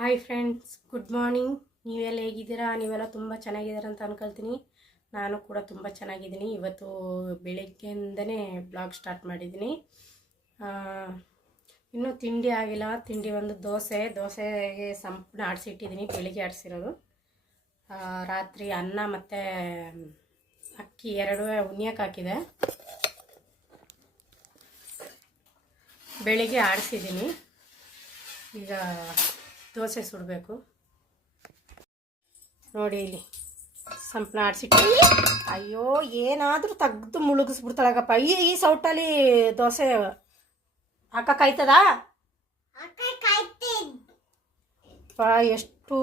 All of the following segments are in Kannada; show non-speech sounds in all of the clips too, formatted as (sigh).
ಹಾಯ್ ಫ್ರೆಂಡ್ಸ್ ಗುಡ್ ಮಾರ್ನಿಂಗ್ ನೀವೆಲ್ಲ ಹೇಗಿದ್ದೀರಾ? ನೀವೆಲ್ಲ ತುಂಬ ಚೆನ್ನಾಗಿದ್ದೀರಾ ಅಂತ ಅನ್ಕೊಳ್ತೀನಿ. ನಾನು ಕೂಡ ತುಂಬ ಚೆನ್ನಾಗಿದ್ದೀನಿ. ಇವತ್ತು ಬೆಳಗ್ಗೆಯಿಂದನೇ ಬ್ಲಾಗ್ ಸ್ಟಾರ್ಟ್ ಮಾಡಿದ್ದೀನಿ. ಇನ್ನೂ ತಿಂಡಿ ಆಗಿಲ್ಲ. ತಿಂಡಿ ಒಂದು ದೋಸೆ. ದೋಸೆಗೆ ಸಂಪೂರ್ಣ ಆಡಿಸಿಟ್ಟಿದ್ದೀನಿ, ಬೆಳಿಗ್ಗೆ ಆಡಿಸಿರೋದು. ರಾತ್ರಿ ಅನ್ನ ಮತ್ತು ಅಕ್ಕಿ ಎರಡೂ ಉಣ್ಯಕ್ಕೆ ಹಾಕಿದೆ. ಬೆಳಿಗ್ಗೆ ಆಡಿಸಿದ್ದೀನಿ. ಈಗ ದೋಸೆ ಸುಡಬೇಕು. ನೋಡಿ ಇಲ್ಲಿ ಸಂಪ್ನ ಆಡಿಸಿಟ್ಟು. ಅಯ್ಯೋ ಏನಾದರೂ ತೆಗ್ದು ಮುಳುಗಿಸ್ಬಿಡ್ತಾಳಗಪ್ಪ. ಈ ಈ ಸೌಟಲ್ಲಿ ದೋಸೆ ಹಾಕಕ್ಕಾಯ್ತದಾ ಎಷ್ಟು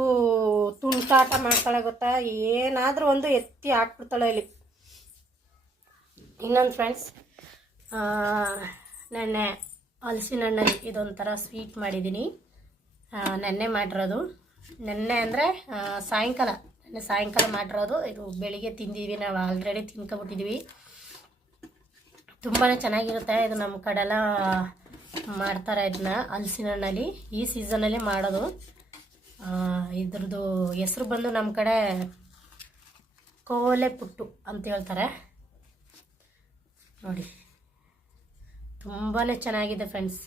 ತುಂಟಾಟ ಮಾಡ್ತಾಳೆ ಗೊತ್ತಾ? ಏನಾದರೂ ಒಂದು ಎತ್ತಿ ಹಾಕ್ಬಿಡ್ತಾಳೆ ಇಲ್ಲಿ. ಇನ್ನೊಂದು ಫ್ರೆಂಡ್ಸ್ ನೆನ್ನೆ ಹಲಸಿನ ಹಣ್ಣಲ್ಲಿ ಇದೊಂಥರ ಸ್ವೀಟ್ ಮಾಡಿದ್ದೀನಿ ನೆನ್ನೆ ಮಾಡಿರೋದು. ನೆನ್ನೆ ಅಂದರೆ ಸಾಯಂಕಾಲ. ನೆನ್ನೆ ಸಾಯಂಕಾಲ ಮಾಡಿರೋದು. ಇದು ಬೆಳಿಗ್ಗೆ ತಿಂದಿದ್ವಿ. ನಾವು ಆಲ್ರೆಡಿ ತಿನ್ಕೊಬಿಟ್ಟಿದ್ವಿ ತುಂಬಾ ಚೆನ್ನಾಗಿರುತ್ತೆ. ಇದು ನಮ್ಮ ಕಡೆಲ್ಲ ಮಾಡ್ತಾರೆ ಇದನ್ನ ಹಲಸಿನ ಹಣ್ಣಲ್ಲಿ ಈ ಸೀಸನಲ್ಲಿ ಮಾಡೋದು. ಇದ್ರದ್ದು ಹೆಸ್ರು ಬಂದು ನಮ್ಮ ಕಡೆ ಕೋಲೆ ಪುಟ್ಟು ಅಂತ ಹೇಳ್ತಾರೆ. ನೋಡಿ. ತುಂಬಾ ಚೆನ್ನಾಗಿದೆ, ಫ್ರೆಂಡ್ಸ್.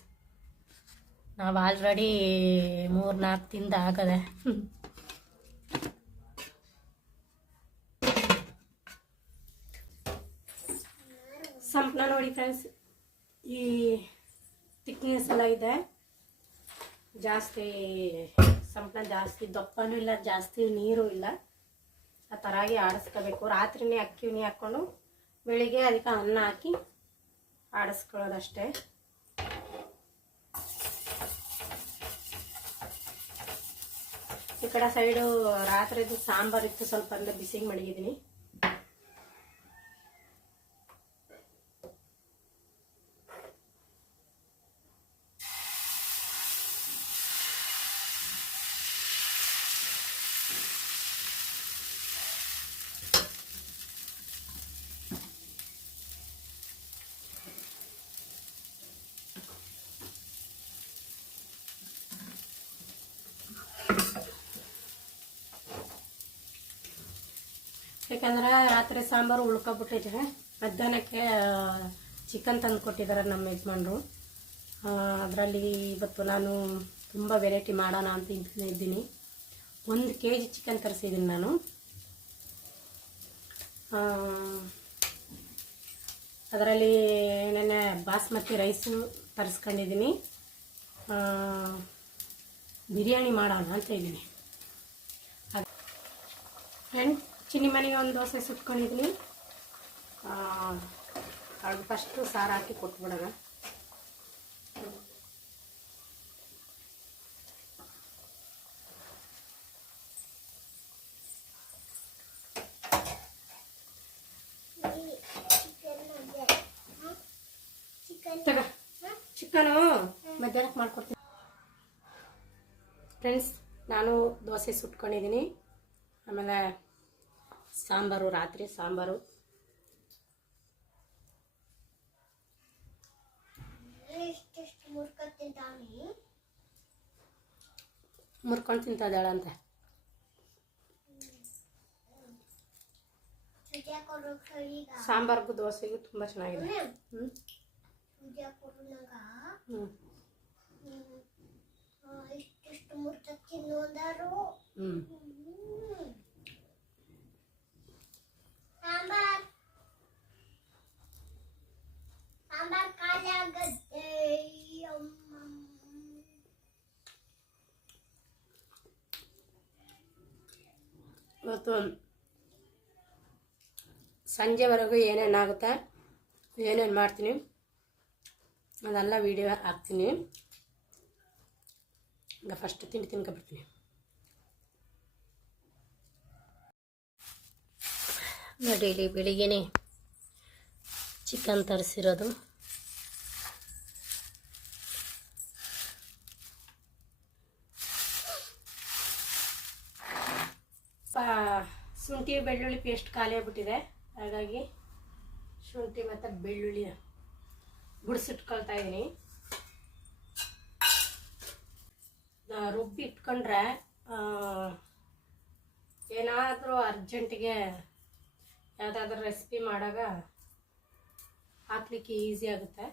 ನಾವು ಆಲ್ರೆಡಿ ಮೂರು ನಾಲ್ಕು ತಿಂದ ಆಗದೆ. ಸಂಪ್ನ ನೋಡಿ ಫ್ರೆಂಡ್ಸ್ ಈ ತಿಕ್ನೆಸ್ ಎಲ್ಲ ಇದೆ. ಜಾಸ್ತಿ ಸಂಪ್ನ ಜಾಸ್ತಿ, ದಪ್ಪನೂ ಇಲ್ಲ, ಜಾಸ್ತಿ ನೀರು ಇಲ್ಲ. ಆ ಥರಾಗಿ ಆಡಿಸ್ಕೋಬೇಕು. ರಾತ್ರಿನೇ ಅಕ್ಕಿ ಹಾಕ್ಕೊಂಡು ಬೆಳಿಗ್ಗೆ ಅದಕ್ಕೆ ಅನ್ನ ಹಾಕಿ ಆಡಿಸ್ಕೊಳ್ಳೋದಷ್ಟೇ. ಈ ಕಡೆ ಸೈಡು ರಾತ್ರಿದು ಸಾಂಬಾರ್ ಇತ್ತು. ಸ್ವಲ್ಪ ಅಂದ್ರೆ ಬಿಸಿಗೆ ಮಡಗಿದ್ದೀನಿ ಯಾಕಂದ್ರೆ ರಾತ್ರಿ ಸಾಂಬಾರು ಉಳ್ಕೊಬಿಟ್ಟಿದೆ ಮಧ್ಯಾಹ್ನಕ್ಕೆ ಚಿಕನ್ ತಂದು ಕೊಟ್ಟಿದ್ದಾರೆ ನಮ್ಮ ಯಜಮಾನ್ರು. ಅದರಲ್ಲಿ ಇವತ್ತು ನಾನು ತುಂಬ ವೆರೈಟಿ ಮಾಡೋಣ ಅಂತ ಇದ್ದೀನಿ. ಒಂದು ಕೆ ಜಿ ಚಿಕನ್ ತರಿಸಿದ್ದೀನಿ ನಾನು. ಅದರಲ್ಲಿ ನೆನ್ನೆ ಬಾಸ್ಮತಿ ರೈಸು ತರಿಸ್ಕೊಂಡಿದ್ದೀನಿ. ಬಿರಿಯಾನಿ ಮಾಡೋಣ ಅಂತ ಇದ್ದೀನಿ. ಫ್ರೆಂಡ್ ಚಿನ್ನಿ ಮನೆಗೆ ಒಂದು ದೋಸೆ ಸುಟ್ಕೊಂಡಿದ್ದೀನಿ. ಅದು ಫಸ್ಟು ಸಾರು ಹಾಕಿ ಕೊಟ್ಬಿಡೋಣ. ಚಿಕನು ಮಧ್ಯಾಹ್ನಕ್ಕೆ ಮಾಡ್ಕೊಡ್ತೀನಿ. ಫ್ರೆಂಡ್ಸ್ ನಾನು ದೋಸೆ ಸುಟ್ಕೊಂಡಿದ್ದೀನಿ. ಆಮೇಲೆ ಸಾಂಬಾರು ರಾತ್ರಿ ಸಾಂಬಾರು. ಮುರ್ಕೊಂಡು ತಿಂತದಾಳಂತೆ. ಸಾಂಬಾರ್ಗೂ ದೋಸೆಗೂ ತುಂಬ ಚೆನ್ನಾಗಿದೆ. ಹ್ಞೂ ಹ್ಞೂ ಇಷ್ಟಿಷ್ಟು ಮುರ್ತ ತಿನ್ನೋದಾರು ಹ್ಞೂ ಸಾಂಬಾರ್ ಸಾಂಬಾರ್ ಖಾಲಿ ಆಗತ್ತೆ ಇವತ್ತು ಸಂಜೆವರೆಗೂ ಏನೇನಾಗುತ್ತೆ ಏನೇನು ಮಾಡ್ತೀನಿ ಅದೆಲ್ಲ ವಿಡಿಯೋ ಹಾಕ್ತೀನಿ. ಈಗ ಫಸ್ಟ್ ತಿಂಡಿ ತಿನ್ಕೊಬಿಡ್ತೀನಿ ನೋಡಿ ಇಲ್ಲಿ ಬೆಳಿಗ್ಗೆನೆ ಚಿಕನ್ ತರಿಸಿರೋದು. ಶುಂಠಿ ಬೆಳ್ಳುಳ್ಳಿ ಪೇಸ್ಟ್ ಖಾಲಿ ಆಗ್ಬಿಟ್ಟಿದೆ. ಹಾಗಾಗಿ ಶುಂಠಿ ಮತ್ತು ಬೆಳ್ಳುಳ್ಳಿ ಬಿಡಿಸಿಟ್ಕೊಳ್ತಾ ಇದ್ದೀನಿ ರುಬ್ಬಿ ಇಟ್ಕೊಂಡ್ರೆ ಏನಾದರೂ ಅರ್ಜೆಂಟಿಗೆ ಯಾವುದಾದ್ರೂ ರೆಸಿಪಿ ಮಾಡಾಗ ಹಾಕ್ಲಿಕ್ಕೆ ಈಸಿ ಆಗುತ್ತೆ.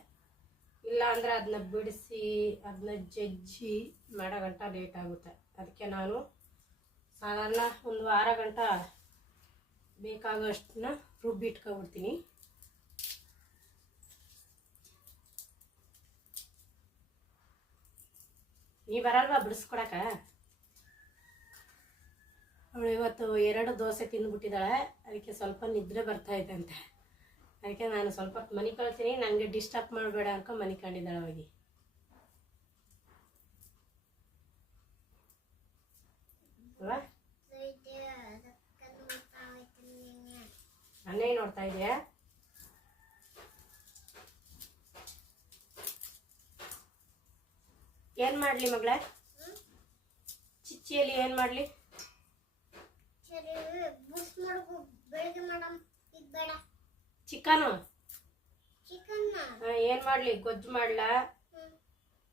ಇಲ್ಲ ಅಂದರೆ ಅದನ್ನ ಬಿಡಿಸಿ ಅದನ್ನ ಜಜ್ಜಿ ಮಾಡೋ ಗಂಟ ಲೇಟ್ ಆಗುತ್ತೆ. ಅದಕ್ಕೆ ನಾನು ಸಾಧಾರಣ ಒಂದು ವಾರ ಗಂಟ ಬೇಕಾಗೋಷ್ಟನ್ನ ರುಬ್ಬಿ ಇಟ್ಕೊಬಿಡ್ತೀನಿ. ನೀ ಬರಲ್ವಾ ಬಿಡಿಸ್ಕೊಡಕ ಅವಳು ಇವತ್ತು ಎರಡು ದೋಸೆ ತಿಂದ್ಬಿಟ್ಟಿದ್ದಾಳೆ ಅದಕ್ಕೆ ಸ್ವಲ್ಪ ನಿದ್ರೆ ಬರ್ತಾ ಇದ್ದಂತೆ ಅದಕ್ಕೆ ನಾನು ಸ್ವಲ್ಪ ಮನೆ ಕಳ್ತೀನಿ. ನನಗೆ ಡಿಸ್ಟರ್ಬ್ ಮಾಡಬೇಡ ಅಂತ ಮನೆ ಕಂಡಿದ್ದಾಳೆ ಹೋಗಿ. ಅಲ್ವಾ? ಹೋಯ್ತೀನಿ ನನ್ನೇ ನೋಡ್ತಾ ಇದೆಯಾ? ಏನು ಮಾಡಲಿ ಮಗಳೇ? ಚಿಚ್ಚಿಯಲ್ಲಿ ಏನು ಮಾಡಲಿ? ಸರಿ ಬೂಸ್ ಮಾಡ್ಕೊ ಬೆಳಿಗ್ಗೆ ಮಾಡಮ್ ಇದು ಬೇಡ. ಚಿಕನು? ಚಿಕನ್ನ? ಏನು ಮಾಡಲಿ? ಗೊಜ್ಜು ಮಾಡ್ಲಾ?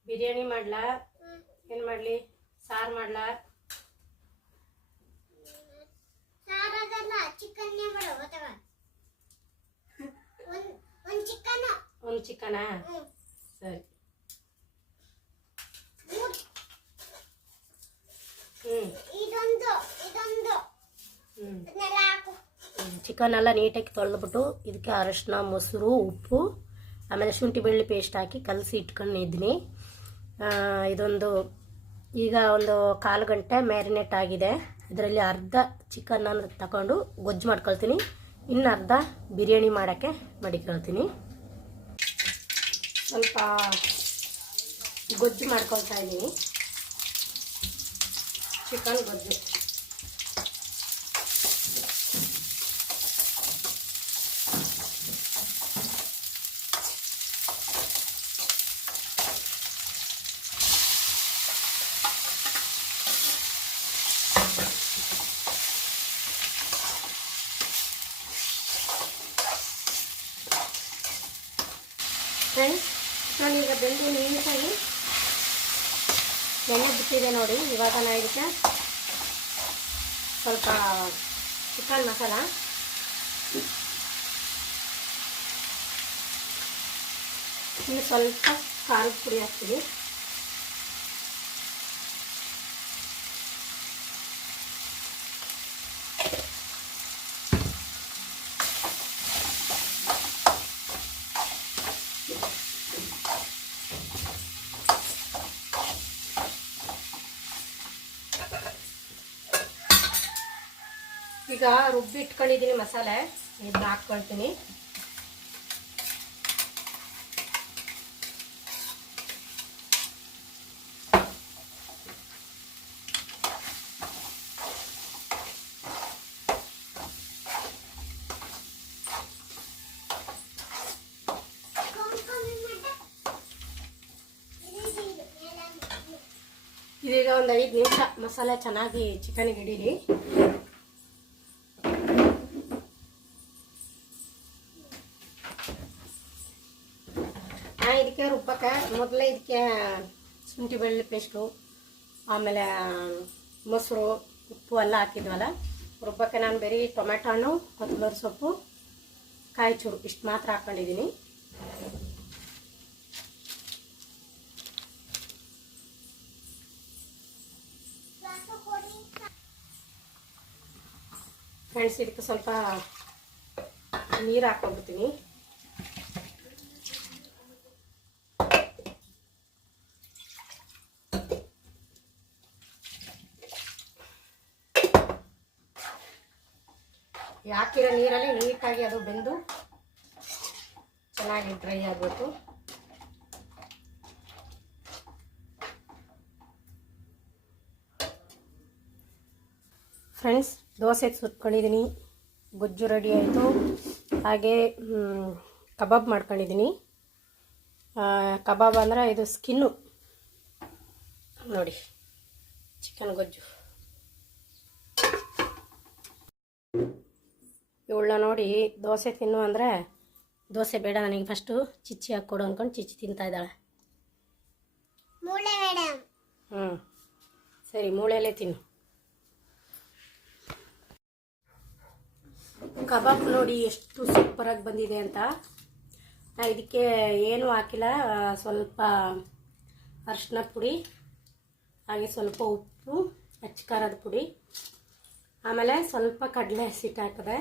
ಬಿರಿಯಾನಿ ಮಾಡ್ಲಾ? ಏನು ಮಾಡಲಿ? ಸಾರು ಮಾಡ್ಲಾ? ಸಾರಾಗಲ್ಲ ಚಿಕನ್ನೇ ಬೇಡ ಗೊತ್ತಾಗ? ಒಂದು ಒಂದು ಚಿಕನ್. ಒಂದು ಚಿಕನಾ? ಸರಿ. ಹ್ಞೂ ಇದೊಂದು ಇದೊಂದು. ಚಿಕನ್ ಎಲ್ಲ ನೀಟಾಗಿ ತೊಳೆದ್ಬಿಟ್ಟು ಇದಕ್ಕೆ ಅರಶಿನ, ಮೊಸರು, ಉಪ್ಪು, ಆಮೇಲೆ ಶುಂಠಿ ಬೆಳ್ಳಿ ಪೇಸ್ಟ್ ಹಾಕಿ ಕಲಸಿ ಇಟ್ಕೊಂಡಿದ್ದೀನಿ. ಇದೊಂದು ಈಗ ಒಂದು ಕಾಲು ಗಂಟೆ ಮ್ಯಾರಿನೇಟ್ ಆಗಿದೆ. ಇದರಲ್ಲಿ ಅರ್ಧ ಚಿಕನ್ನ ತಗೊಂಡು ಗೊಜ್ಜು ಮಾಡ್ಕೊಳ್ತೀನಿ. ಇನ್ನು ಅರ್ಧ ಬಿರಿಯಾನಿ ಮಾಡೋಕ್ಕೆ ಮಡಿಕೊಳ್ತೀನಿ. ಸ್ವಲ್ಪ ಗೊಜ್ಜು ಮಾಡ್ಕೊಳ್ತಾ ಇದ್ದೀನಿ. ಚಿಕನ್ ಗೊಜ್ಜು ಫ್ರೆಂಡ್ಸ್ ಬೆಂದು ನೀಟಾಗಿ ಎಣ್ಣೆ ಬಿಟ್ಟಿದೆ ನೋಡಿ, ಇವಾಗ ನಾನು ಇದಕ್ಕೆ ಸ್ವಲ್ಪ ಚಿಕನ್ ಮಸಾಲ. ಇನ್ನು ಸ್ವಲ್ಪ ಖಾರದ ಪುಡಿ ಹಾಕ್ತೀನಿ ಈಗ ರುಬ್ಬಿ ಇಟ್ಕೊಂಡಿದ್ದೀನಿ ಮಸಾಲೆ. ಇದನ್ನ ಹಾಕ್ಕೊಳ್ತೀನಿ. ಇದೀಗ ಒಂದು ಐದು ನಿಮಿಷ ಮಸಾಲೆ ಚೆನ್ನಾಗಿ ಚಿಕನ್ಗೆ ಹಿಡೀಲಿ ನಾ ಇದಕ್ಕೆ ರುಬ್ಬಕ್ಕೆ ಮೊದಲೇ ಇದಕ್ಕೆ ಶುಂಠಿ ಬೆಳ್ಳುಳ್ಳಿ ಪೇಸ್ಟು, ಆಮೇಲೆ, ಮೊಸರು, ಉಪ್ಪು ಎಲ್ಲ ಹಾಕಿದ್ವಲ್ಲ, ರುಬ್ಬಕ್ಕೆ ನಾನು ಬರೀ ಟೊಮೆಟೊ ಹಣ್ಣು ಕೊತ್ತಂಬರಿ ಸೊಪ್ಪು, ಕಾಯಿ ಚೂರು ಇಷ್ಟು ಮಾತ್ರ ಹಾಕ್ಕೊಂಡಿದ್ದೀನಿ. ಫ್ರೆಂಡ್ಸ್, ಇದಕ್ಕೆ ಸ್ವಲ್ಪ ನೀರು ಹಾಕ್ಕೊಂಡ್ಬಿಡ್ತೀನಿ ಈ ಹಾಕಿರೋ ನೀಟಾಗಿ ಅದು ಬೆಂದು ಚೆನ್ನಾಗಿ ಡ್ರೈ ಆಗಬೇಕು. ಫ್ರೆಂಡ್ಸ್ ದೋಸೆ ಸುಟ್ಕೊಂಡಿದ್ದೀನಿ. ಗೊಜ್ಜು ರೆಡಿ ಆಯಿತು. ಹಾಗೆ ಕಬಾಬ್ ಮಾಡ್ಕೊಂಡಿದ್ದೀನಿ. ಕಬಾಬ್ ಅಂದರೆ ಇದು ಸ್ಕಿನ್ನು. ನೋಡಿ, ಚಿಕನ್ ಗೊಜ್ಜು. ಇವಳನ್ನ ನೋಡಿ ದೋಸೆ ತಿನ್ನು ಅಂದರೆ ದೋಸೆ ಬೇಡ ನನಗೆ ಫಸ್ಟು ಚಿಚ್ಚಿ ಹಾಕ್ಕೊಡು ಅಂದ್ಕೊಂಡು ಚಿಚ್ಚಿ ತಿಂತಾ ಇದ್ದಾಳೆ. ಹ್ಞೂ ಸರಿ ಮೂಳೆಯಲ್ಲೇ ತಿನ್ನು. ಕಬಾಬ್ ನೋಡಿ ಎಷ್ಟು ಸೂಪರಾಗಿ ಬಂದಿದೆ ಅಂತ. ನಾ ಇದಕ್ಕೆ ಏನು ಹಾಕಿಲ್ಲ ಸ್ವಲ್ಪ ಅರಿಶಿನ ಪುಡಿ ಹಾಗೆ ಸ್ವಲ್ಪ ಉಪ್ಪು ಅಚ್ಚಕಾರದ ಪುಡಿ ಆಮೇಲೆ ಸ್ವಲ್ಪ ಕಡಲೆ ಹಸಿಟ್ಟು ಹಾಕಿದೆ.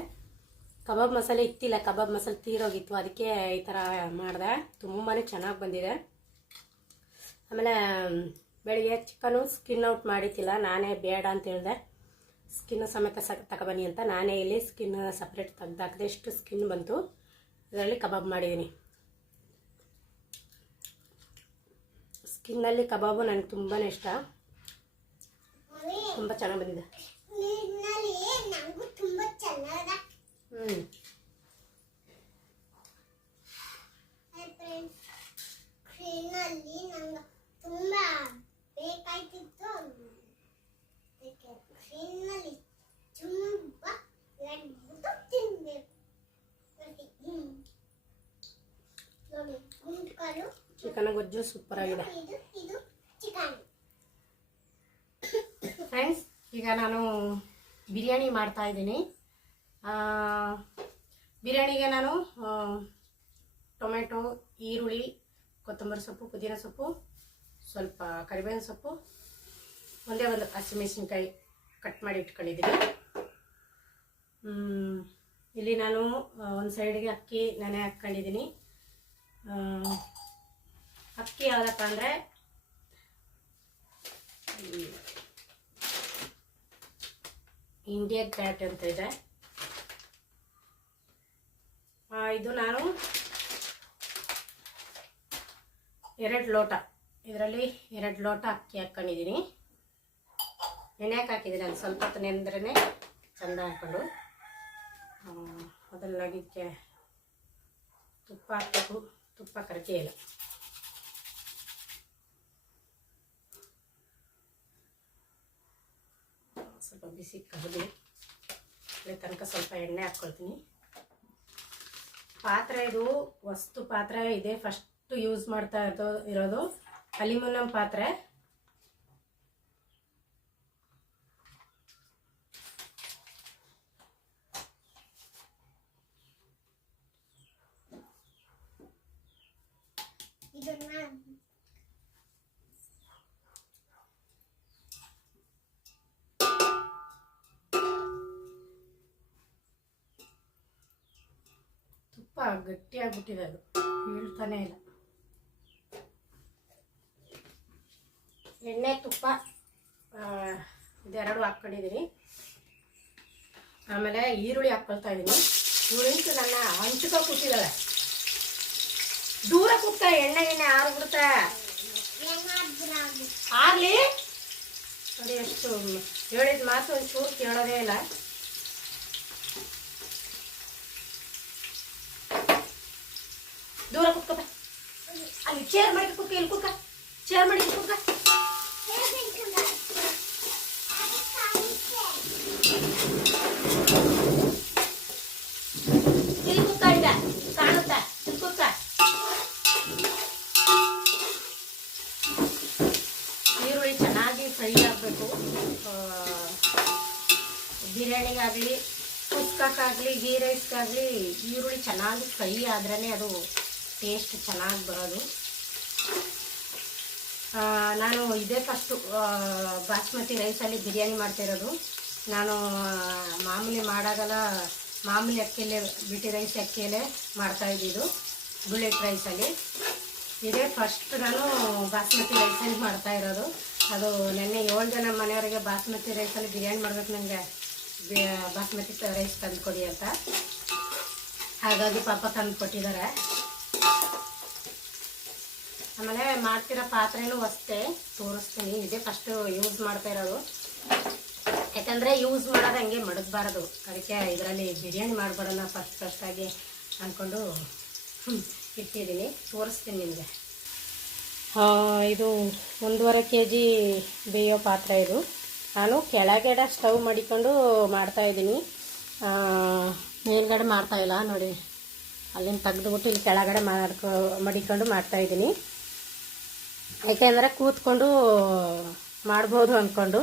ಕಬಾಬ್ ಮಸಾಲೆ ಇತ್ತಿಲ್ಲ, ಕಬಾಬ್ ಮಸಾಲೆ ತೀರೋಗಿತ್ತು. ಅದಕ್ಕೆ ಈ ಥರ ಮಾಡಿದೆ. ತುಂಬಾ ಚೆನ್ನಾಗಿ ಬಂದಿದೆ. ಆಮೇಲೆ ಬೆಳಿಗ್ಗೆ ಚಿಕನು ಸ್ಕಿನ್ ಔಟ್ ಮಾಡಿತ್ತಿಲ್ಲ ನಾನೇ ಬೇಡ ಅಂತ ಹೇಳಿದೆ. ಸ್ಕಿನ್ ಸಮೇತ ಸ, ತಗೊಬನ್ನಿ ಅಂತ ನಾನೇ ಇಲ್ಲಿ ಸ್ಕಿನ್ ಸಪ್ರೇಟ್ ತೆಗ್ದಾಕಿದೆ. ಎಷ್ಟು ಸ್ಕಿನ್ ಬಂತು, ಇದರಲ್ಲಿ ಕಬಾಬ್ ಮಾಡಿದ್ದೀನಿ. ಸ್ಕಿನ್ನಲ್ಲಿ ಕಬಾಬು ನನಗೆ ತುಂಬಾ ಇಷ್ಟ. ತುಂಬ ಚೆನ್ನಾಗಿ ಬಂದಿದೆ. ನೀರಿನಲ್ಲಿ ನಂಗೂ ತುಂಬಾ ಬೇಕಾಯ್ತಿತ್ತು. ಅದಕ್ಕೆ ಸ್ಕ್ರೀನಲ್ಲಿ ತುಂಬಾ ಎಡ್ಬಿಟ್ಟು ತಿನ್ಬೇಕು. ನೋಡಿ ಗುಂಟ್ಕಾಲು ಚಿಕನ್ ಗೊಜ್ಜು ಸೂಪರಾಗಿದೆ. ಇದು ಇದು ಚಿಕನ್. (coughs) ಫ್ರೆಂಡ್ಸ್ ಈಗ ನಾನು ಬಿರಿಯಾನಿ ಮಾಡ್ತಾ ಇದ್ದೀನಿ. ಬಿರಿಯಾನಿಗೆ ನಾನು ಟೊಮೆಟೊ, ಈರುಳ್ಳಿ, ಕೊತ್ತಂಬರಿ ಸೊಪ್ಪು, ಪುದೀನ ಸೊಪ್ಪು, ಸ್ವಲ್ಪ ಕರಿಬೇವಿನ ಸೊಪ್ಪು, ಒಂದೇ ಒಂದು ಹಸಿಮೆಣಸಿನ್ಕಾಯಿ ಕಟ್ ಮಾಡಿ ಇಟ್ಕೊಂಡಿದ್ದೀನಿ. ಇಲ್ಲಿ ನಾನು ಒಂದು ಸೈಡ್ಗೆ ಅಕ್ಕಿ, ನೆನೆ ಹಾಕ್ಕೊಂಡಿದ್ದೀನಿ ಅಕ್ಕಿ ಯಾವುದಪ್ಪ ಅಂದರೆ ಇಂಡಿಯಾ ಕ್ಯಾಟ್ ಅಂತ ಇದೆ. ಇದು ನಾನು ಎರಡು ಲೋಟ. ಇದರಲ್ಲಿ ಎರಡು ಲೋಟ ಅಕ್ಕಿ ಹಾಕ್ಕೊಂಡಿದ್ದೀನಿ. ನೆನೆಯಕ್ಕೆ ಹಾಕಿದ್ದೀನಿ? ಅದು ಸ್ವಲ್ಪ ಹೊತ್ತು ನೆನೆದ್ರೇ ಚಂದ ಹಾಕ್ಕೊಂಡು ಅದನ್ನು ಇದಕ್ಕೆ ತುಪ್ಪ ಹಾಕಬೇಕು. ತುಪ್ಪ ಕರಿಕೆ ಇಲ್ಲ. ಸ್ವಲ್ಪ ಬಿಸಿ ಕರಿದು ತನಕ ಸ್ವಲ್ಪ ಎಣ್ಣೆ ಹಾಕ್ಕೊಳ್ತೀನಿ. ಪಾತ್ರೆ ಇದು ವಸ್ತು ಪಾತ್ರೆ ಇದೆ. ಫಸ್ಟ್ ಯೂಸ್ ಮಾಡ್ತಾ ಇರೋದು ಇರೋದು ಅಲ್ಯೂಮಿನಿಯಂ ಪಾತ್ರೆ. ಇದನ್ನ ಗಟ್ಟಿಯಾಗ್ಬಿಟ್ಟಿದೆ ಅದು. ಹೇಳ್ತಾನೆ ಇಲ್ಲ. ಎಣ್ಣೆ, ತುಪ್ಪ ಇದೆರಡು ಹಾಕ್ಕೊಂಡಿದ್ದೀನಿ. ಆಮೇಲೆ ಈರುಳ್ಳಿ ಹಾಕ್ಕೊಳ್ತಾ ಇದ್ದೀನಿ. ಇವಳಿಂತು ನನ್ನ ಹಂಚುಕ ಕೂತಿದ್ದಾಳೆ. ದೂರ ಕೂತ ಎಣ್ಣೆ ಎಣ್ಣೆ ಆರ್ಬಿಡುತ್ತೆ. ಆಗ್ಲಿ. ನೋಡಿ, ಎಷ್ಟು ಹೇಳಿದ ಮಾತು ಒಂಚೂರು ಕೇಳೋದೇ ಇಲ್ಲ. ದೂರ ಕುತ್ಕೋತ ಅಲ್ಲಿ ಚೇರ್ ಮಾಡಿ ಕುತ್ಕ ಕುತ್ಕ. ಚೇರ್ ಮಾಡಿ ಕುತ್ಕ. ಇಲ್ಲಿ ಕುತ್ಕ ಈಗ ಕಾಣುತ್ತಾ, ಇಲ್ಲಿ ಕುತ್ಕ. ಈರುಳ್ಳಿ ಚೆನ್ನಾಗಿ ಫ್ರೈ ಆಗಬೇಕು. ಬಿರಿಯಾನಿಗಾಗಲಿ, ಕುಸ್ಕಕ್ಕಾಗಲಿ ಗೀ ರೈಸ್ಗಾಗಲಿ ಈರುಳ್ಳಿ ಚೆನ್ನಾಗಿ ಫ್ರೈ ಆದ್ರೇ ಅದು ಟೇಸ್ಟ್ ಚೆನ್ನಾಗಿ ಬರೋದು ನಾನು ಇದೇ ಫಸ್ಟು ಬಾಸ್ಮತಿ ರೈಸಲ್ಲಿ ಬಿರಿಯಾನಿ ಮಾಡ್ತಿರೋದು ನಾನು ಮಾಮೂಲಿ ಮಾಡಾಗಲ್ಲ, ಮಾಮೂಲಿ ಅಕ್ಕಿಯಲ್ಲೇ ಬಿಟಿ ರೈಸ್ ಅಕ್ಕಿಯಲ್ಲೇ ಮಾಡ್ತಾ ಇದ್ದಿದ್ದು, ಬುಲೆಟ್ ರೈಸಲ್ಲಿ ಇದೇ ಫಸ್ಟ್ ನಾನು ಬಾಸ್ಮತಿ ರೈಸಲ್ಲಿ ಮಾಡ್ತಾ ಇರೋದು. ಅದು ನೆನ್ನೆ ಏಳು ಜನ ಮನೆಯವರಿಗೆ ಬಾಸ್ಮತಿ ರೈಸಲ್ಲಿ ಬಿರಿಯಾನಿ ಮಾಡ್ಬೇಕು ನನಗೆ ಬಾಸ್ಮತಿ ರೈಸ್ ತಂದುಕೊಡಿ ಅಂತ. ಹಾಗಾಗಿ ಪಾಪ ತಂದು ಕೊಟ್ಟಿದ್ದಾರೆ. ಆಮೇಲೆ ಮಾಡ್ತಿರೋ ಪಾತ್ರೆನೂ ಅಷ್ಟೇ ತೋರಿಸ್ತೀನಿ. ಇದೇ ಫಸ್ಟ್ ಯೂಸ್ ಮಾಡ್ತಾ ಇರೋದು. ಯಾಕಂದರೆ ಯೂಸ್ ಮಾಡೋದು ಹಂಗೆ ಮಡಗಬಾರದು. ಅದಕ್ಕೆ ಇದರಲ್ಲಿ ಬಿರಿಯಾನಿ ಮಾಡ್ಬಿಡೋಣ ಫಸ್ಟ್ ಫಸ್ಟಾಗಿ ಅಂದ್ಕೊಂಡು (laughs) ಇಟ್ಟಿದ್ದೀನಿ. ತೋರಿಸ್ತೀನಿ ನಿಮಗೆ. ಇದು ಒಂದೂವರೆ ಕೆ ಜಿ ಬೇಯೋ ಪಾತ್ರೆ ಇದು. ನಾನು ಕೆಳಗಡೆ ಸ್ಟವ್ ಮಡಿಕೊಂಡು ಮಾಡ್ತಾಯಿದ್ದೀನಿ ಮೇಲ್ಗಡೆ ಮಾಡ್ತಾಯಿಲ್ಲ ನೋಡಿ. ಅಲ್ಲಿಂದ ತೆಗೆದುಬಿಟ್ಟು ಇಲ್ಲಿ ಕೆಳಗಡೆ ಮಾಡ್ಕೊ ಮಡಿಕೊಂಡು ಮಾಡ್ತಾಯಿದ್ದೀನಿ ಯಾಕೆಂದರೆ ಕೂತ್ಕೊಂಡು ಮಾಡ್ಬೋದು ಅಂದ್ಕೊಂಡು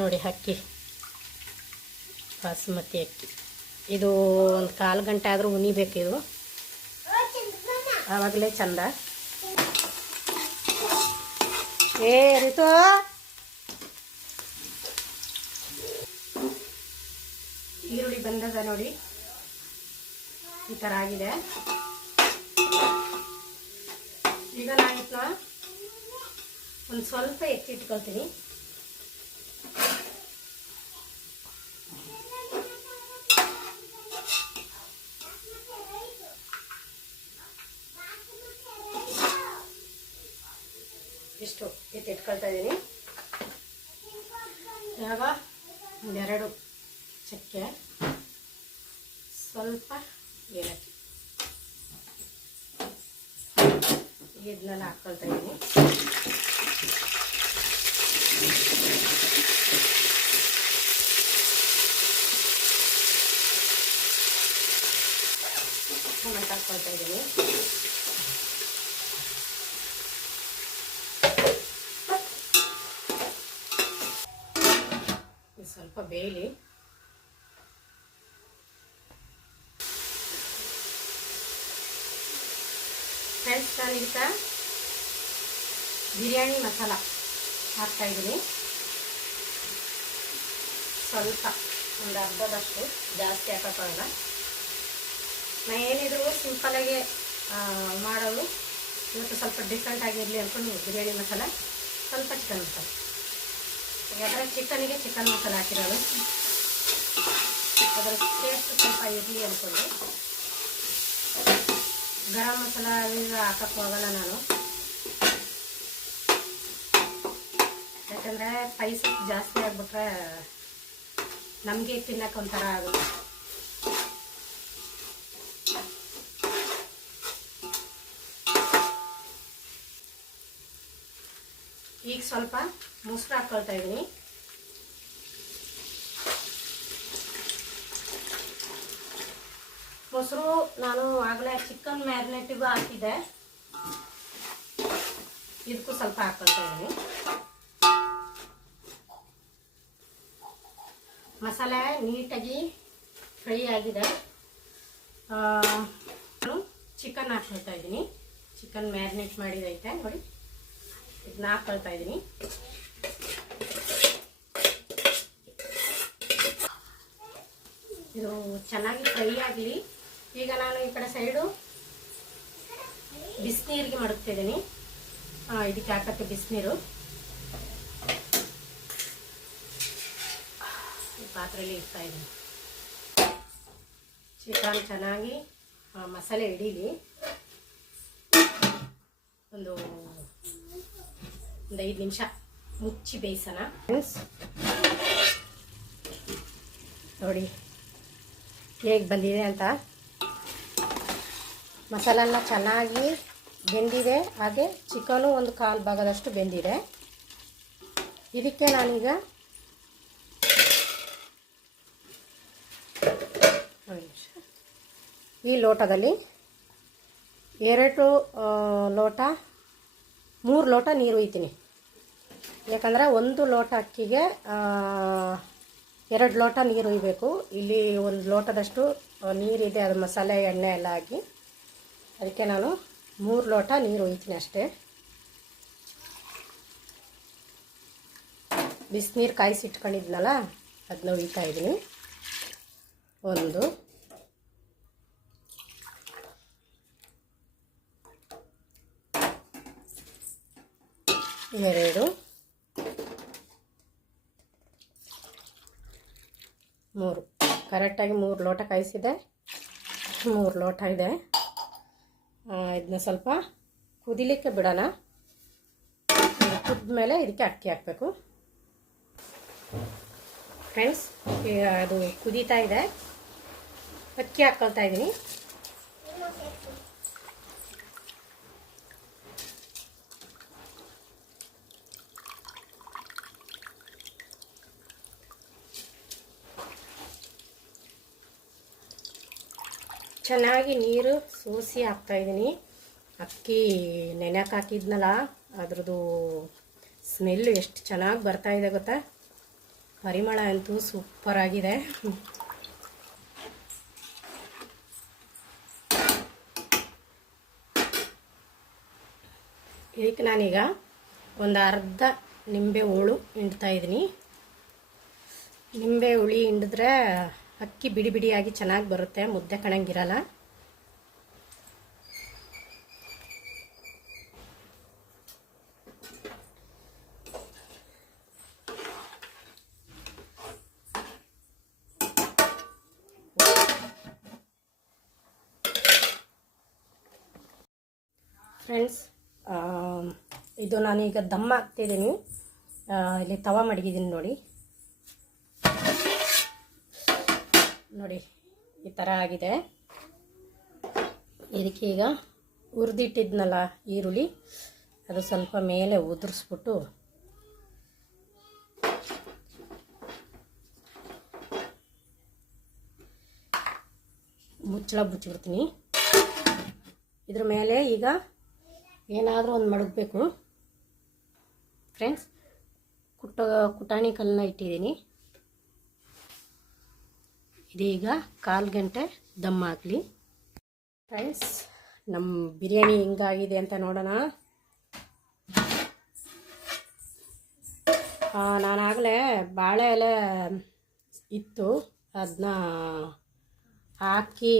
ನೋಡಿ ಅಕ್ಕಿ, ಬಾಸುಮತಿ ಅಕ್ಕಿ. ಇದು ಒಂದು ಕಾಲು ಗಂಟೆ ಆದರೂ ಇದು. ಆವಾಗಲೇ ಚಂದ. ಏ, ರಿತು! ಈರುಳ್ಳಿ ಬಂದದ ನೋಡಿ. ಈ ಥರ ಆಗಿದೆ. ಈಗ ನಾನಿತ್ನ ಒಂದು ಸ್ವಲ್ಪ ಎತ್ತಿಟ್ಕೊಳ್ತೀನಿ ಇಷ್ಟು ಎತ್ತಿಟ್ಕೊಳ್ತಾ ಇದ್ದೀನಿ ಇವಾಗ ಒಂದೆರಡು ಚಕ್ಕೆ. ಸ್ವಲ್ಪ ಏಲಕ್ಕಿ. ಇದನ್ನೆಲ್ಲ ಹಾಕ್ಕೊಳ್ತಾ ಇದ್ದೀನಿ ಟೊಮೆಟೊ ಹಾಕ್ಕೊಳ್ತಾ ಇದ್ದೀನಿ ಇದು ಸ್ವಲ್ಪ ಬೇಯಲಿ ನಾನು ಇದಕ್ಕೆ ಬಿರಿಯಾನಿ ಮಸಾಲ ಹಾಕ್ತಾ ಇದ್ದೀನಿ. ಸ್ವಲ್ಪ ಒಂದು ಅರ್ಧದಷ್ಟು ಜಾಸ್ತಿ ಹಾಕೋಕ್ಕಾಗಲ್ಲ. ನಾ ಏನಿದ್ರು ಸಿಂಪಲಾಗೆ ಮಾಡೋದು ಇವತ್ತು ಸ್ವಲ್ಪ ಡಿಫ್ರೆಂಟ್ ಆಗಿರಲಿ ಅಂದ್ಕೊಂಡು ಬಿರಿಯಾನಿ ಮಸಾಲ ಸ್ವಲ್ಪ ಚಿಕನ್ ಮಸಾಲ. ಯಾಕಂದರೆ ಚಿಕನಿಗೆ ಚಿಕನ್ ಮಸಾಲ ಹಾಕಿರೋದು. ಅದರ ಟೇಸ್ಟ್ ಸ್ವಲ್ಪ ಇರಲಿ ಅಂದ್ಕೊಂಡು ಗರಂ ಮಸಾಲ ಹಾಕಕ್ಕೆ ಹೋಗಲ್ಲ ನಾನು. ಯಾಕಂದರೆ ಸ್ಪೈಸಸ್ ಜಾಸ್ತಿ ಆಗಿಬಿಟ್ರೆ ನಮಗೆ ತಿನ್ನಕ್ಕೆ ಒಂಥರ ಆಗುತ್ತೆ. ಈಗ ಸ್ವಲ್ಪ ಮೊಸರು ಹಾಕ್ಕೊಳ್ತಾ ಇದ್ದೀನಿ. ಮೊಸರು ನಾನು ಆಗಲೇ ಚಿಕನ್ ಮ್ಯಾರಿನೇಟಿಗೂ ಹಾಕಿದ್ದೆ. ಇದಕ್ಕೂ ಸ್ವಲ್ಪ ಹಾಕ್ಕೊಳ್ತಾ ಇದ್ದೀನಿ. ಮಸಾಲೆ ನೀಟಾಗಿ ಫ್ರೈ ಆಗಿದೆ. ನಾನು ಚಿಕನ್ ಹಾಕ್ಕೊಳ್ತಾ ಇದ್ದೀನಿ. ಚಿಕನ್ ಮ್ಯಾರಿನೇಟ್ ಮಾಡಿದೈತೆ, ನೋಡಿ. ಇದನ್ನ ಹಾಕ್ಕೊಳ್ತಾ ಇದ್ದೀನಿ. ಇದು ಚೆನ್ನಾಗಿ ಫ್ರೈ ಆಗಲಿ. ಈಗ ನಾನು ಈ ಕಡೆ ಸೈಡು ಬಿಸಿನೀರಿಗೆ ಮಡಗ್ತಿದ್ದೀನಿ ಇದಕ್ಕೆ ಹಾಕತ್ತೆ ಬಿಸಿನೀರು. ಈ ಪಾತ್ರೆಯಲ್ಲಿ ಇಡ್ತಾ ಇದ್ದೀನಿ. ಚಿಕನ್ ಚೆನ್ನಾಗಿ ಮಸಾಲೆ ಹಿಡೀಲಿ. ಒಂದು ಒಂದು ಐದು ನಿಮಿಷ ಮುಚ್ಚಿ ಬೇಯಿಸೋಣ. ನೋಡಿ ಹೇಗೆ ಬಂದಿದೆ ಅಂತ. ಮಸಾಲೆಲ್ಲ ಚೆನ್ನಾಗಿ ಬೆಂದಿದೆ. ಹಾಗೆ ಚಿಕನು ಒಂದು ಕಾಲು ಭಾಗದಷ್ಟು ಬೆಂದಿದೆ. ಇದಕ್ಕೆ ನಾನೀಗ ಈ ಲೋಟದಲ್ಲಿ ಎರಡು ಲೋಟ, ಮೂರು ಲೋಟ ನೀರು ಹೊಯ್ತೀನಿ ಯಾಕಂದರೆ ಒಂದು ಲೋಟ ಅಕ್ಕಿಗೆ ಎರಡು ಲೋಟ ನೀರು ಹೊಯ್ಬೇಕು ಇಲ್ಲಿ ಒಂದು ಲೋಟದಷ್ಟು ನೀರಿದೆ, ಅದು ಮಸಾಲೆ ಎಣ್ಣೆ ಎಲ್ಲ ಹಾಕಿ. ಅದಕ್ಕೆ ನಾನು ಮೂರು ಲೋಟ ನೀರು ಒಯ್ತೀನಿ ಅಷ್ಟೇ. ಬಿಸಿನೀರು ಕಾಯಿಸಿ ಇಟ್ಕೊಂಡಿದ್ನಲ್ಲ ಅದನ್ನ ಒಯ್ತಾ ಇದ್ದೀನಿ. ಒಂದು. ಎರಡು. ಮೂರು. ಕರೆಕ್ಟಾಗಿ ಮೂರು ಲೋಟ ಕಾಯಿಸಿದೆ. ಮೂರು ಲೋಟ ಇದೆ. ಇದನ್ನ ಸ್ವಲ್ಪ ಕುದಿಲಿಕ್ಕೆ ಬಿಡೋಣ. ಕುದ್ದ ಮೇಲೆ ಇದಕ್ಕೆ ಅಕ್ಕಿ ಹಾಕಬೇಕು. ಫ್ರೆಂಡ್ಸ್ ಅದು ಕುದೀತಾ ಇದೆ. ಅಕ್ಕಿ ಹಾಕ್ಕೊಳ್ತಾ ಇದ್ದೀನಿ. ಚೆನ್ನಾಗಿ ನೀರು ಸೋಸಿ ಹಾಕ್ತಾ ಇದ್ದೀನಿ. ಅಕ್ಕಿ ನೆನೆಯಕ್ಕೆ ಹಾಕಿದ್ನಲ್ಲ, ಅದ್ರದ್ದು ಸ್ಮೆಲ್ ಎಷ್ಟು ಚೆನ್ನಾಗಿ ಬರ್ತಾ ಇದೆ ಗೊತ್ತಾ? ಪರಿಮಳ ಅಂತೂ ಸೂಪರ್ ಆಗಿದೆ. ಇದಕ್ಕೆ ನಾನೀಗ ಒಂದು ಅರ್ಧ ನಿಂಬೆ ಹೋಳು ಹಿಂಡ್ತಾಯಿದ್ದೀನಿ ನಿಂಬೆ ಹುಳಿ ಹಿಂಡಿದ್ರೆ ಅಕ್ಕಿ ಬಿಡಿ ಬಿಡಿಯಾಗಿ ಚೆನ್ನಾಗಿ ಬರುತ್ತೆ, ಮುದ್ದೆ ಕಣಂಗಿರಲ್ಲ. ಫ್ರೆಂಡ್ಸ್ ಇದು ನಾನೀಗ ದಮ್ಮ ಹಾಕ್ತಿದ್ದೀನಿ. ಇಲ್ಲಿ ತವ ಮಡಗಿದ್ದೀನಿ ನೋಡಿ. ನೋಡಿ, ಈ ಥರ ಆಗಿದೆ. ಇದಕ್ಕೆ ಈಗ ಹುರಿದಿಟ್ಟಿದ್ನಲ್ಲ ಈರುಳ್ಳಿ, ಅದು ಸ್ವಲ್ಪ ಮೇಲೆ ಉದುರಿಸ್ಬಿಟ್ಟು ಮುಚ್ಚಳ ಮುಚ್ಚಿಬಿಡ್ತೀನಿ. ಇದ್ರ ಮೇಲೆ ಈಗ ಏನಾದರೂ ಒಂದು ಮಡಗಬೇಕು. ಫ್ರೆಂಡ್ಸ್ ಕುಟ್ಟ ಕುಟಾಣಿ ಕಲ್ಲನ್ನ ಇಟ್ಟಿದ್ದೀನಿ. ಇದೀಗ ಕಾಲು ಗಂಟೆ ದಮ್ ಹಾಕಲಿ ಫ್ರೆಂಡ್ಸ್ ನಮ್ಮ ಬಿರಿಯಾನಿ ಹೆಂಗಾಗಿದೆ ಅಂತ ನೋಡೋಣ. ನಾನಾಗಲೇ ಬಾಳೆ ಎಲೆ ಇತ್ತು. ಅದನ್ನ ಹಾಕಿ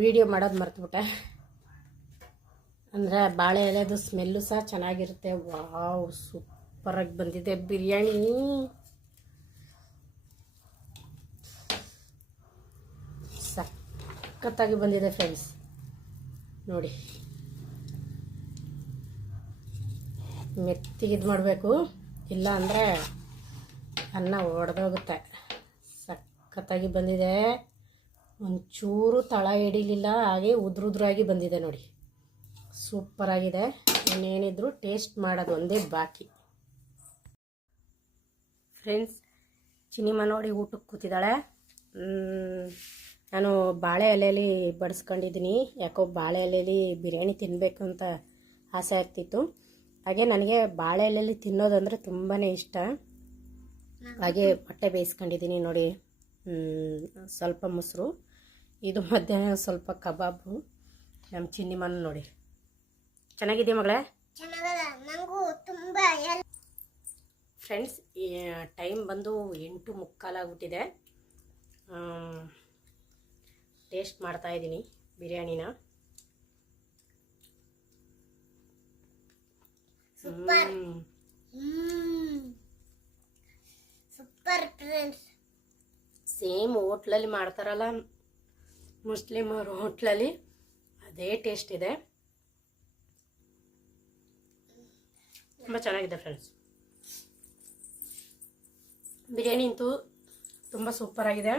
ವಿಡಿಯೋ ಮಾಡೋದು ಮರ್ತುಬಿಟ್ಟೆ. ಅಂದರೆ ಬಾಳೆ ಎಲೆದು ಸ್ಮೆಲ್ಲು ಸಹ ಚೆನ್ನಾಗಿರುತ್ತೆ. ವಾವ್, ಸೂಪರಾಗಿ ಬಂದಿದೆ ಬಿರಿಯಾನಿ. ಸಖತ್ತಾಗಿ ಬಂದಿದೆ ಫ್ರೆಂಡ್ಸ್ ನೋಡಿ. ಮೆತ್ತಿಗೆ ಇದು ಮಾಡಬೇಕು. ಇಲ್ಲ ಅಂದರೆ ಅನ್ನ ಒಡೆದೋಗುತ್ತೆ. ಸಖತ್ತಾಗಿ ಬಂದಿದೆ. ಒಂಚೂರು ತಳ ಹಿಡಿಲಿಲ್ಲ, ಹಾಗೆ ಉದ್ರುದ್ರಾಗಿ ಬಂದಿದೆ ನೋಡಿ. ಸೂಪರಾಗಿದೆ ಇನ್ನೇನಿದ್ರು ಟೇಸ್ಟ್ ಮಾಡೋದು ಒಂದೇ ಬಾಕಿ. ಫ್ರೆಂಡ್ಸ್ ಚಿನಿಮ ನೋಡಿ ಊಟಕ್ಕೆ ಕೂತಿದ್ದಾಳೆ. ನಾನು ಬಾಳೆ ಎಲೆಯಲ್ಲಿ ಬಡಿಸ್ಕೊಂಡಿದ್ದೀನಿ. ಯಾಕೋ ಬಾಳೆ ಎಲೆಯಲ್ಲಿ ಬಿರಿಯಾನಿ ತಿನ್ನಬೇಕು ಅಂತ ಆಸೆ ಆಗ್ತಿತ್ತು. ಹಾಗೆ ನನಗೆ ಬಾಳೆ ಎಲೆಯಲ್ಲಿ ತಿನ್ನೋದಂದರೆ ತುಂಬಾ ಇಷ್ಟ. ಹಾಗೆ ಮೊಟ್ಟೆ ಬೇಯಿಸ್ಕೊಂಡಿದ್ದೀನಿ ನೋಡಿ. ಸ್ವಲ್ಪ ಮೊಸರು ಇದು ಮಧ್ಯಾಹ್ನ ಸ್ವಲ್ಪ ಕಬಾಬು ನಮ್ಮ ಚಿನ್ನಿಮನ್ ನೋಡಿ. ಚೆನ್ನಾಗಿದೆ. ಮಗಳೇ ಫ್ರೆಂಡ್ಸ್ ಟೈಮ್ ಬಂದು ಎಂಟು ಮುಕ್ಕಾಲಾಗ್ಬಿಟ್ಟಿದೆ. ಟೇಸ್ಟ್ ಮಾಡ್ತಾ ಇದ್ದೀನಿ ಬಿರಿಯಾನಿನ. ಸೂಪರ್. Super friends. ಸೇಮ್ ಹೋಟ್ಲಲ್ಲಿ ಮಾಡ್ತಾರಲ್ಲ ಮುಸ್ಲಿಮ್ ಅವ್ರ ಹೋಟ್ಲಲ್ಲಿ ಅದೇ ಟೇಸ್ಟ್ ಇದೆ. ತುಂಬ ಚೆನ್ನಾಗಿದೆ ಫ್ರೆಂಡ್ಸ್. ಬಿರಿಯಾನಿ ಅಂತೂ ತುಂಬ ಸೂಪರಾಗಿದೆ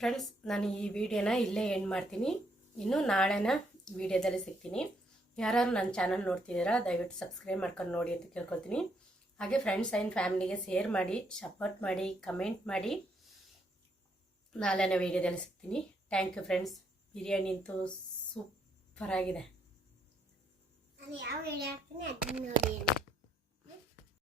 ಫ್ರೆಂಡ್ಸ್ ನಾನು ಈ ವಿಡಿಯೋನ ಇಲ್ಲೇ ಎಂಡ್ ಮಾಡ್ತೀನಿ. ಇನ್ನು ನಾಳೆನ ವಿಡಿಯೋದಲ್ಲಿ ಸಿಗ್ತೀನಿ. ಯಾರು ನನ್ನ ಚಾನಲ್ ನೋಡ್ತಿದ್ದೀರಾ, ದಯವಿಟ್ಟು ಸಬ್ಸ್ಕ್ರೈಬ್ ಮಾಡ್ಕೊಂಡು ನೋಡಿ ಅಂತ ಕೇಳ್ಕೊತೀನಿ ಹಾಗೆ ಫ್ರೆಂಡ್ಸ್ ಆ್ಯಂಡ್ ಫ್ಯಾಮಿಲಿಗೆ ಶೇರ್ ಮಾಡಿ ಸಪೋರ್ಟ್ ಮಾಡಿ ಕಮೆಂಟ್ ಮಾಡಿ. ನಾಳೆನ ವಿಡಿಯೋದಲ್ಲಿ ಸಿಗ್ತೀನಿ. ಥ್ಯಾಂಕ್ ಯು ಫ್ರೆಂಡ್ಸ್ ಬಿರಿಯಾನಿ ಅಂತೂ ಸೂಪರಾಗಿದೆ ನಾನು ಯಾವ ವಿಡಿಯೋ ಹಾಕ್ತೀನಿ ಅದನ್ನು ನೋಡಿ